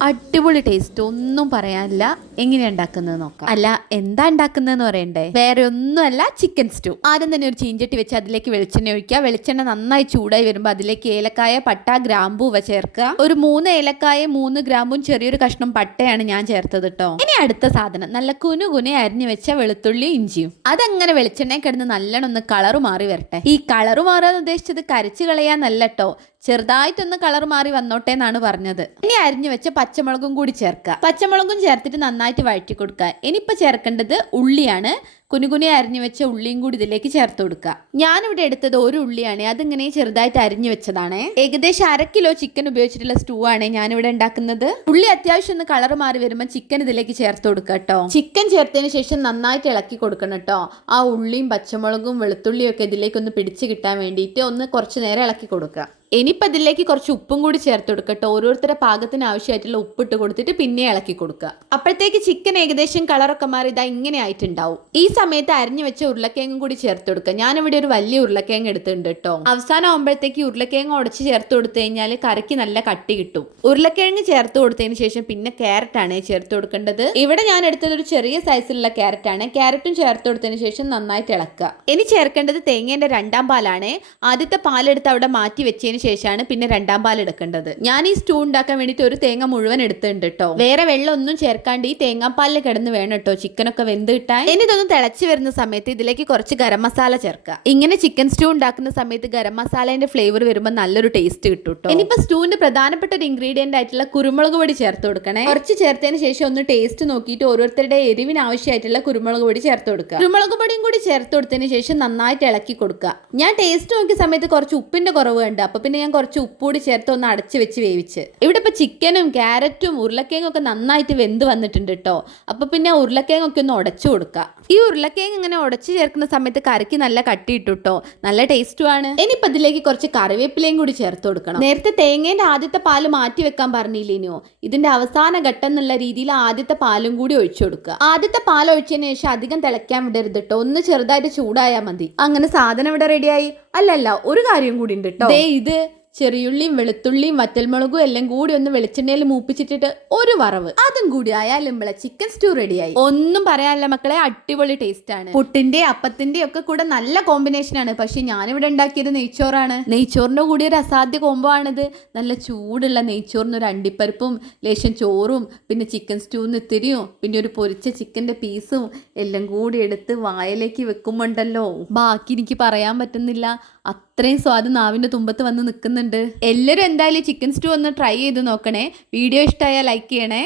അടിപൊളി ടേസ്റ്റ് ഒന്നും പറയാനില്ല. എങ്ങനെയാ ഉണ്ടാക്കുന്നത് നോക്കാം. അല്ല എന്താ ഉണ്ടാക്കുന്നതെന്ന് പറയണ്ടേ? വേറെ ഒന്നുമല്ല ചിക്കൻ സ്റ്റൂ ആദ്യം തന്നെ ഒരു ചീഞ്ചട്ടി വെച്ച് അതിലേക്ക് വെളിച്ചെണ്ണ ഒഴിക്കുക. വെളിച്ചെണ്ണ നന്നായി ചൂടായി വരുമ്പോൾ അതിലേക്ക് ഏലക്കായ പട്ട ഗ്രാമ്പൂ ഇവ ചേർക്കുക. ഒരു മൂന്ന് ഏലക്കായ മൂന്ന് ഗ്രാമ്പും ചെറിയൊരു കഷ്ണം പട്ടയാണ് ഞാൻ ചേർത്തത് കേട്ടോ ഇനി അടുത്ത സാധനം. നല്ല കുനു കുനെ അരിഞ്ഞു വെച്ച വെളുത്തുള്ളി ഇഞ്ചിയും. അതങ്ങനെ വെളിച്ചെണ്ണ കിടന്ന് നല്ലോണം ഒന്ന് കളറ് മാറി വരട്ടെ. ഈ കളറ് മാറാൻ ഉദ്ദേശിച്ചത് കരച്ചു നല്ല കേട്ടോ ചെറുതായിട്ടൊന്ന് കളർ മാറി വന്നോട്ടെ എന്നാണ് പറഞ്ഞത്. ഇനി അരിഞ്ഞു വെച്ച പച്ചമുളകും കൂടി ചേർക്കുക. പച്ചമുളകും ചേർത്തിട്ട് നന്നായിട്ട് വഴറ്റി കൊടുക്കുക. ഇനിയിപ്പോൾ ചേർക്കേണ്ടത് ഉള്ളിയാണ്. കുനുകുനെ അരിഞ്ഞു വെച്ച ഉള്ളിയും കൂടി ഇതിലേക്ക് ചേർത്ത് കൊടുക്കുക. ഞാനിവിടെ എടുത്തത് ഒരു ഉള്ളിയാണ്. അതിങ്ങനെ ചെറുതായിട്ട് അരിഞ്ഞു വെച്ചതാണ്. ഏകദേശം അര കിലോ ചിക്കൻ ഉപയോഗിച്ചിട്ടുള്ള സ്റ്റൂ ആണ് ഞാനിവിടെ ഉണ്ടാക്കുന്നത്. ഉള്ളി അത്യാവശ്യം ഒന്ന് കളർ മാറി വരുമ്പോൾ ചിക്കൻ ഇതിലേക്ക് ചേർത്ത് കൊടുക്കുക കേട്ടോ. ചിക്കൻ ചേർത്തതിന് ശേഷം നന്നായിട്ട് ഇളക്കി കൊടുക്കണം കേട്ടോ. ആ ഉള്ളിയും പച്ചമുളകും വെളുത്തുള്ളിയും ഒക്കെ ഇതിലേക്ക് ഒന്ന് പിടിച്ച് കിട്ടാൻ വേണ്ടിയിട്ട് ഒന്ന് കുറച്ച് നേരം ഇളക്കി കൊടുക്കുക. ഇനിയിപ്പോൾ ഇതിലേക്ക് കുറച്ച് ഉപ്പും കൂടി ചേർത്ത് കൊടുക്കട്ടെ ഓരോരുത്തരുടെ പാകത്തിന് ആവശ്യമായിട്ടുള്ള ഉപ്പിട്ട് കൊടുത്തിട്ട് പിന്നെ ഇളക്കി കൊടുക്കുക. അപ്പോഴത്തേക്ക് ചിക്കൻ ഏകദേശം കളറൊക്കെ മാറി ഇതാ ഇങ്ങനെ ആയിട്ടുണ്ടാവും. ഈ സമയത്ത് അരിഞ്ഞു വെച്ച ഉരുളക്കിഴങ്ങും കൂടി ചേർത്ത് കൊടുക്കുക. ഞാനിവിടെ ഒരു വലിയ ഉരുളക്കിഴങ്ങ് എടുത്തിട്ടുണ്ട് കേട്ടോ. അവസാനം ആകുമ്പോഴത്തേക്ക് ഉരുളക്കിഴങ്ങ് ഉടച്ച് ചേർത്ത് കൊടുത്തു കഴിഞ്ഞാൽ കറിക്ക് നല്ല കട്ടി കിട്ടും. ഉരുളക്കിഴങ്ങ് ചേർത്ത് കൊടുത്തതിന് ശേഷം പിന്നെ ക്യാരറ്റ് ആണ് ചേർത്ത് കൊടുക്കേണ്ടത്. ഇവിടെ ഞാൻ എടുത്തത് ഒരു ചെറിയ സൈസിലുള്ള ക്യാരറ്റ് ആണ് ക്യാരറ്റും ചേർത്ത് കൊടുത്തതിന് ശേഷം നന്നായിട്ട് ഇളക്കുക. ഇനി ചേർക്കേണ്ടത് തേങ്ങേന്റെ രണ്ടാം പാലാണ്. ആദ്യത്തെ പാലെടുത്ത് അവിടെ മാറ്റി വെച്ചതിന് ശേഷമാണ് പിന്നെ രണ്ടാം പാൽ എടുക്കേണ്ടത്. ഞാൻ ഈ സ്റ്റൂ ഉണ്ടാക്കാൻ വേണ്ടിയിട്ട് ഒരു തേങ്ങ മുഴുവൻ എടുത്തിട്ടുണ്ട് കേട്ടോ. വേറെ വെള്ളം ഒന്നും ചേർക്കാണ്ട് ഈ തേങ്ങാപ്പാലിൽ കിടന്ന് വേണം കേട്ടോ ചിക്കനൊക്കെ വെന്ത് കിട്ടാൻ. ഇനി ഇതൊന്ന് തിളച്ച് വരുന്ന സമയത്ത് ഇതിലേക്ക് കുറച്ച് ഗരം മസാല ചേർക്കുക. ഇങ്ങനെ ചിക്കൻ സ്റ്റൂ ഉണ്ടാക്കുന്ന സമയത്ത് ഗരം മസാലേന്റെ ഫ്ലേവർ വരുമ്പോൾ നല്ലൊരു ടേസ്റ്റ് കിട്ടും ഇനിയിപ്പോ സ്റ്റൂവിന്റെ പ്രധാനപ്പെട്ട ഒരു ഇൻഗ്രീഡിയന്റ് ആയിട്ടുള്ള കുരുമുളക് പൊടി ചേർത്ത് കൊടുക്കണേ. കുറച്ച് ചേർത്തതിന് ശേഷം ഒന്ന് ടേസ്റ്റ് നോക്കിയിട്ട് ഓരോരുത്തരുടെ എരിവിന് ആവശ്യമായിട്ടുള്ള കുരുമുളക് പൊടി ചേർത്ത് കൊടുക്കുക. കുരുമുളക് പൊടിയും കൂടി ചേർത്ത് കൊടുത്തതിന് ശേഷം നന്നായിട്ട് ഇളക്കി കൊടുക്കുക. ഞാൻ ടേസ്റ്റ് നോക്കിയ സമയത്ത് കുറച്ച് ഉപ്പിന്റെ കുറവ് കണ്ട്. അപ്പൊ പിന്നെ ഞാൻ കുറച്ച് ഉപ്പ് കൂടി ചേർത്ത് ഒന്ന് അടച്ച് വെച്ച് വേവിച്ച്. ഇവിടെ ഇപ്പൊ ചിക്കനും ക്യാരറ്റും ഉരുളക്കിഴങ്ങും ഒക്കെ നന്നായിട്ട് വെന്ത് വന്നിട്ടുണ്ട് കേട്ടോ അപ്പൊ പിന്നെ ഉരുളക്കിഴങ്ങൊക്കെ ഒന്ന് ഉടച്ചു കൊടുക്കുക. ഈ ഉരുളക്കിഴങ്ങ് ഇങ്ങനെ ഉടച്ചു ചേർക്കുന്ന സമയത്ത് കറിക്ക് നല്ല കട്ടി ഇട്ടു നല്ല ടേസ്റ്റും ആണ് ഇനിയിപ്പോ ഇതിലേക്ക് കുറച്ച് കറിവേപ്പിലയും കൂടി ചേർത്ത് കൊടുക്കണം. നേരത്തെ തേങ്ങേന്റെ ആദ്യത്തെ പാൽ മാറ്റി വെക്കാൻ പറഞ്ഞില്ലേനോ ഇതിന്റെ അവസാന ഘട്ടം എന്നുള്ള രീതിയിൽ ആദ്യത്തെ പാലും കൂടി ഒഴിച്ചു കൊടുക്കുക. ആദ്യത്തെ പാൽ ഒഴിച്ചതിന് ശേഷം അധികം തിളയ്ക്കാൻ വിടരുത് കേട്ടോ ഒന്ന് ചെറുതായിട്ട് ചൂടായാൽ മതി. അങ്ങനെ സാധനം ഇവിടെ റെഡിയായി അല്ലല്ല ഒരു കാര്യം കൂടി ഉണ്ട് കേട്ടോ ഇത് ചെറിയുള്ളിയും വെളുത്തുള്ളിയും വറ്റൽമുളകും എല്ലാം കൂടി ഒന്ന് വെളിച്ചെണ്ണയിൽ മൂപ്പിച്ചിട്ടിട്ട് ഒരു വറവ്. അതും കൂടി ആയാലും ചിക്കൻ സ്റ്റൂ റെഡിയായി ഒന്നും പറയാനില്ല മക്കളെ അടിപൊളി ടേസ്റ്റ് ആണ്. പുട്ടിന്റെ അപ്പത്തിന്റെ ഒക്കെ കൂടെ നല്ല കോമ്പിനേഷൻ ആണ്. പക്ഷെ ഞാനിവിടെ ഉണ്ടാക്കിയത് നെയ്ച്ചോറാണ്. നെയ്ച്ചോറിന്റെ കൂടി ഒരു അസാധ്യ കോംബോ ആണിത്. നല്ല ചൂടുള്ള നെയ്ച്ചോറിന് ഒരു അണ്ടിപ്പരിപ്പും ലേശം ചോറും പിന്നെ ചിക്കൻ സ്റ്റൂന്ന് ഇത്തിരിയും പിന്നെ ഒരു പൊരിച്ച ചിക്കന്റെ പീസും എല്ലാം കൂടി എടുത്ത് വായലേക്ക് വെക്കുമ്പോണ്ടല്ലോ. ബാക്കി എനിക്ക് പറയാൻ പറ്റുന്നില്ല. അത്രയും സ്വാദ് നാവിന്റെ തുമ്പത്ത് വന്ന് നിൽക്കുന്നുണ്ട്. എല്ലാവരും എന്തായാലും ചിക്കൻ സ്റ്റൂ ഒന്ന് ട്രൈ ചെയ്ത് നോക്കണേ. വീഡിയോ ഇഷ്ടമായാൽ ലൈക്ക് ചെയ്യണേ.